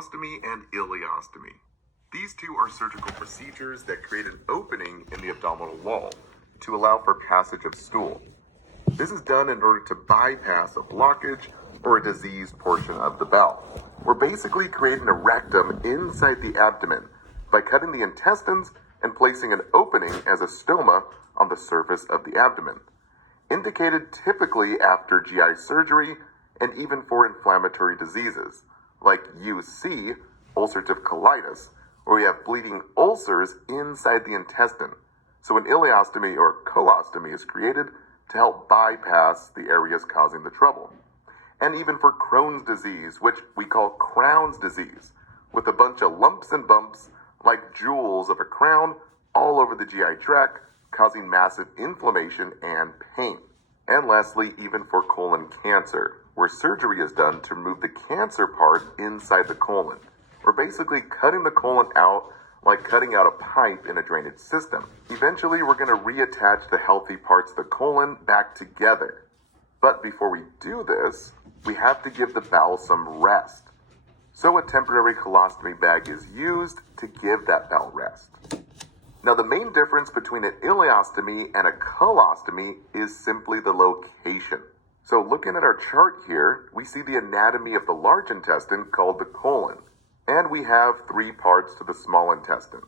colostomy and ileostomy. These two are surgical procedures that create an opening in the abdominal wall to allow for passage of stool. This is done in order to bypass a blockage or a diseased portion of the bowel. We're basically creating a rectum inside the abdomen by cutting the intestines and placing an opening as a stoma on the surface of the abdomen, indicated typically after GI surgery and even for inflammatory diseases like UC, ulcerative colitis, where we have bleeding ulcers inside the intestine. So an ileostomy or colostomy is created to help bypass the areas causing the trouble. And even for Crohn's disease, which we call Crown's disease, with a bunch of lumps and bumps like jewels of a crown all over the GI tract, causing massive inflammation and pain. And lastly, even for colon cancer, where surgery is done to remove the cancer part inside the colon. We're basically cutting the colon out like cutting out a pipe in a drainage system. Eventually, we're going to reattach the healthy parts of the colon back together. But before we do this, we have to give the bowel some rest. So a temporary colostomy bag is used to give that bowel rest. Now, the main difference between an ileostomy and a colostomy is simply the location. So looking at our chart here, we see the anatomy of the large intestine called the colon. And we have three parts to the small intestine.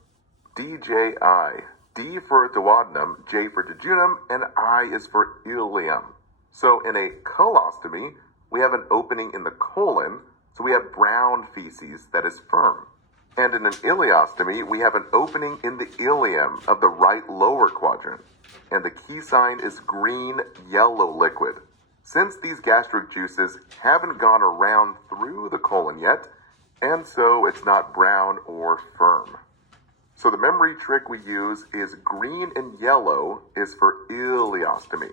DJI. D for duodenum, J for jejunum, and I is for ileum. So in a colostomy, we have an opening in the colon, so we have brown feces that is firm. And in an ileostomy, we have an opening in the ileum of the right lower quadrant. And the key sign is green yellow liquid. Since these gastric juices haven't gone around through the colon yet, and so it's not brown or firm. So the memory trick we use is green and yellow is for ileostomy,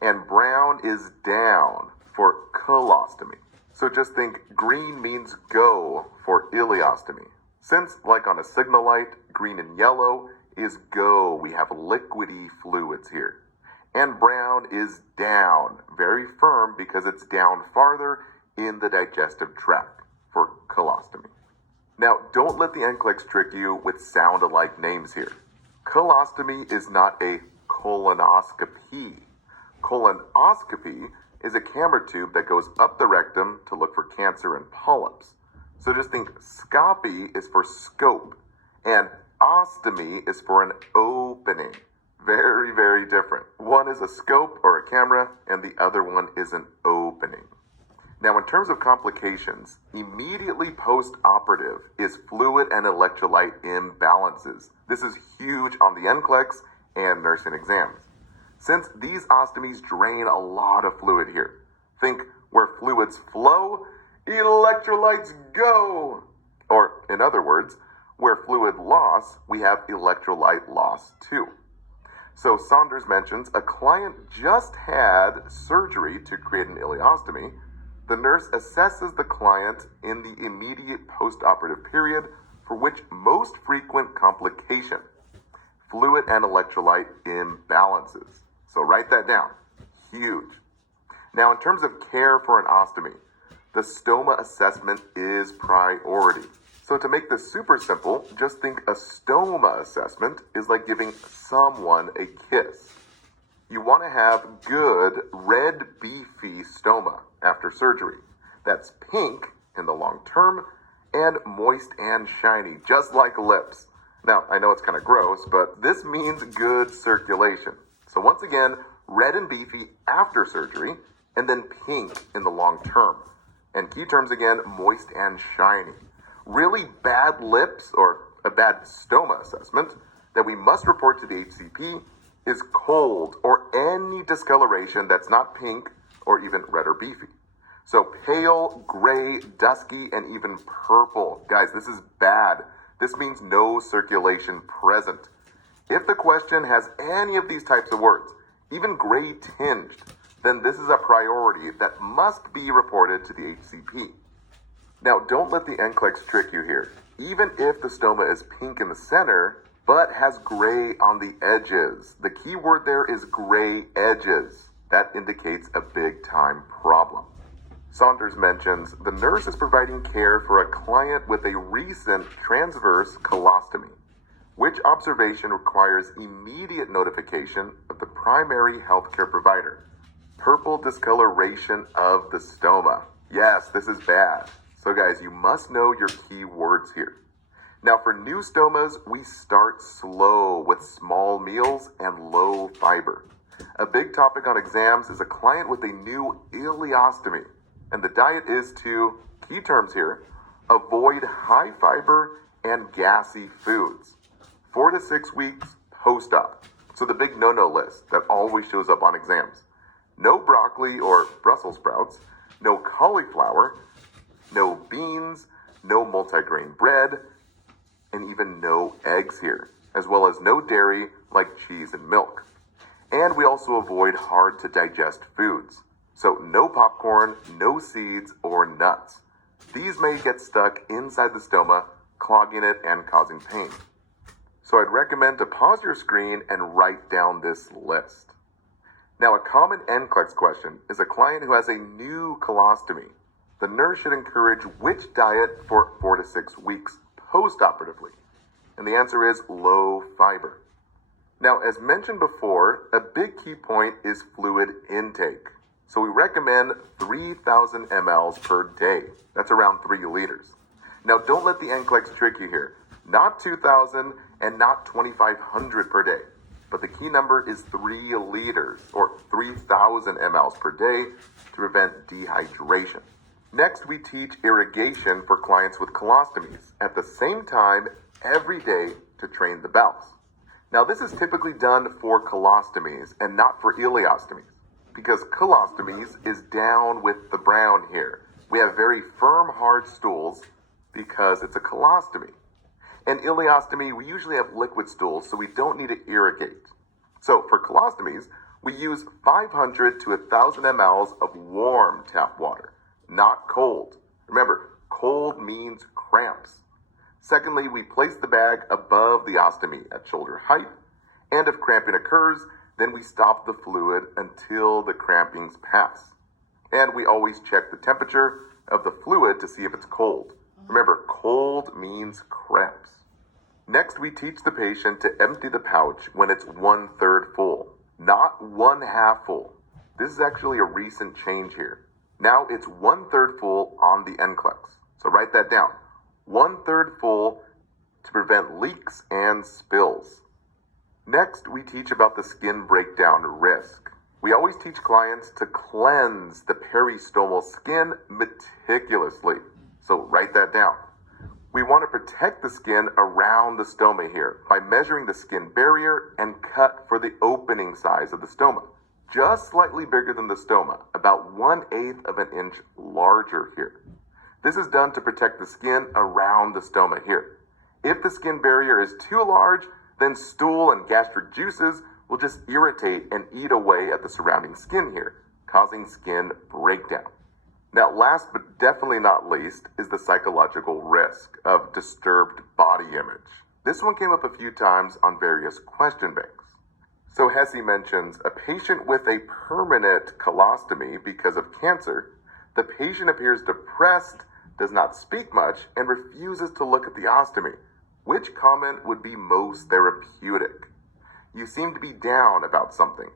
and brown is down for colostomy. So just think green means go for ileostomy. Since, like on a signal light, green and yellow is go, we have liquidy fluids here. And brown is down, very firm because it's down farther in the digestive tract for colostomy. Now, don't let the NCLEX trick you with sound-alike names here. Colostomy is not a colonoscopy. Colonoscopy is a camera tube that goes up the rectum to look for cancer and polyps. So just think scopy is for scope, and ostomy is for an opening. Very, very different. One is a scope or a camera, and the other one is an opening. Now, in terms of complications, immediately post-operative is fluid and electrolyte imbalances. This is huge on the NCLEX and nursing exams, since these ostomies drain a lot of fluid here. Think where fluids flow, electrolytes go. Or, in other words, where fluid loss, we have electrolyte loss too. So Saunders mentions a client just had surgery to create an ileostomy. The nurse assesses the client in the immediate post-operative period for which most frequent complication, fluid and electrolyte imbalances. So write that down. Huge. Now, in terms of care for an ostomy, the stoma assessment is priority. So to make this super simple, just think a stoma assessment is like giving someone a kiss. You want to have good, red, beefy stoma after surgery. That's pink in the long term and moist and shiny, just like lips. Now, I know it's kind of gross, but this means good circulation. So once again, red and beefy after surgery, and then pink in the long term. And key terms again, moist and shiny. Really bad lips or a bad stoma assessment that we must report to the HCP is cold or any discoloration that's not pink or even red or beefy. So pale, gray, dusky, and even purple. Guys, this is bad. This means no circulation present. If the question has any of these types of words, even gray tinged, then this is a priority that must be reported to the HCP. Now, don't let the NCLEX trick you here. Even if the stoma is pink in the center, but has gray on the edges. The key word there is gray edges. That indicates a big time problem. Saunders mentions the nurse is providing care for a client with a recent transverse colostomy, which observation requires immediate notification of the primary healthcare provider. Purple discoloration of the stoma. Yes, this is bad. So guys, you must know your key words here. Now for new stomas, we start slow with small meals and low fiber. A big topic on exams is a client with a new ileostomy. And the diet is to, key terms here, avoid high fiber and gassy foods. 4 to 6 weeks post-op. So the big no-no list that always shows up on exams. No broccoli or Brussels sprouts, no cauliflower, no beans, no multigrain bread, and even no eggs here, as well as no dairy like cheese and milk. And we also avoid hard to digest foods. So no popcorn, no seeds, or nuts. These may get stuck inside the stoma, clogging it and causing pain. So I'd recommend to pause your screen and write down this list. Now, a common NCLEX question is a client who has a new colostomy. The nurse should encourage which diet for 4 to 6 weeks post-operatively? And the answer is low fiber. Now, as mentioned before, a big key point is fluid intake. So we recommend 3,000 mLs per day. That's around 3 liters. Now, don't let the NCLEX trick you here. Not 2,000 and not 2,500 per day. But the key number is 3 liters or 3,000 mLs per day to prevent dehydration. Next, we teach irrigation for clients with colostomies at the same time every day to train the bowels. Now, this is typically done for colostomies and not for ileostomies, because colostomies is down with the brown here. We have very firm, hard stools because it's a colostomy. And ileostomy, we usually have liquid stools, so we don't need to irrigate. So for colostomies, we use 500 to 1,000 mLs of warm tap water, not cold. Remember, cold means cramps. Secondly, we place the bag above the ostomy at shoulder height, and if cramping occurs, then we stop the fluid until the crampings pass. And we always check the temperature of the fluid to see if it's cold. Remember, cold means cramps. Next, we teach the patient to empty the pouch when it's 1/3 full, not 1/2 full. This is actually a recent change here. Now it's 1/3 full on the NCLEX. So write that down. 1/3 full to prevent leaks and spills. Next, we teach about the skin breakdown risk. We always teach clients to cleanse the peristomal skin meticulously. So write that down. We want to protect the skin around the stoma here by measuring the skin barrier and cut for the opening size of the stoma. Just slightly bigger than the stoma, about 1/8 of an inch larger here. This is done to protect the skin around the stoma here. If the skin barrier is too large, then stool and gastric juices will just irritate and eat away at the surrounding skin here, causing skin breakdown. Now, last but definitely not least is the psychological risk of disturbed body image. This one came up a few times on various question banks. So Hesse mentions a patient with a permanent colostomy because of cancer. The patient appears depressed, does not speak much, and refuses to look at the ostomy. Which comment would be most therapeutic? You seem to be down about something.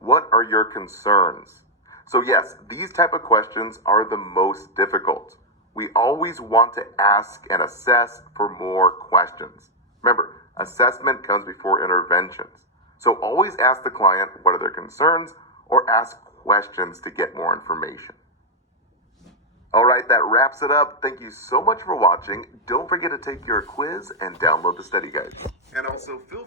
What are your concerns? So yes, these type of questions are the most difficult. We always want to ask and assess for more questions. Remember, assessment comes before interventions. So always ask the client what are their concerns or ask questions to get more information. All right, that wraps it up. Thank you so much for watching. Don't forget to take your quiz and download the study guides. And also feel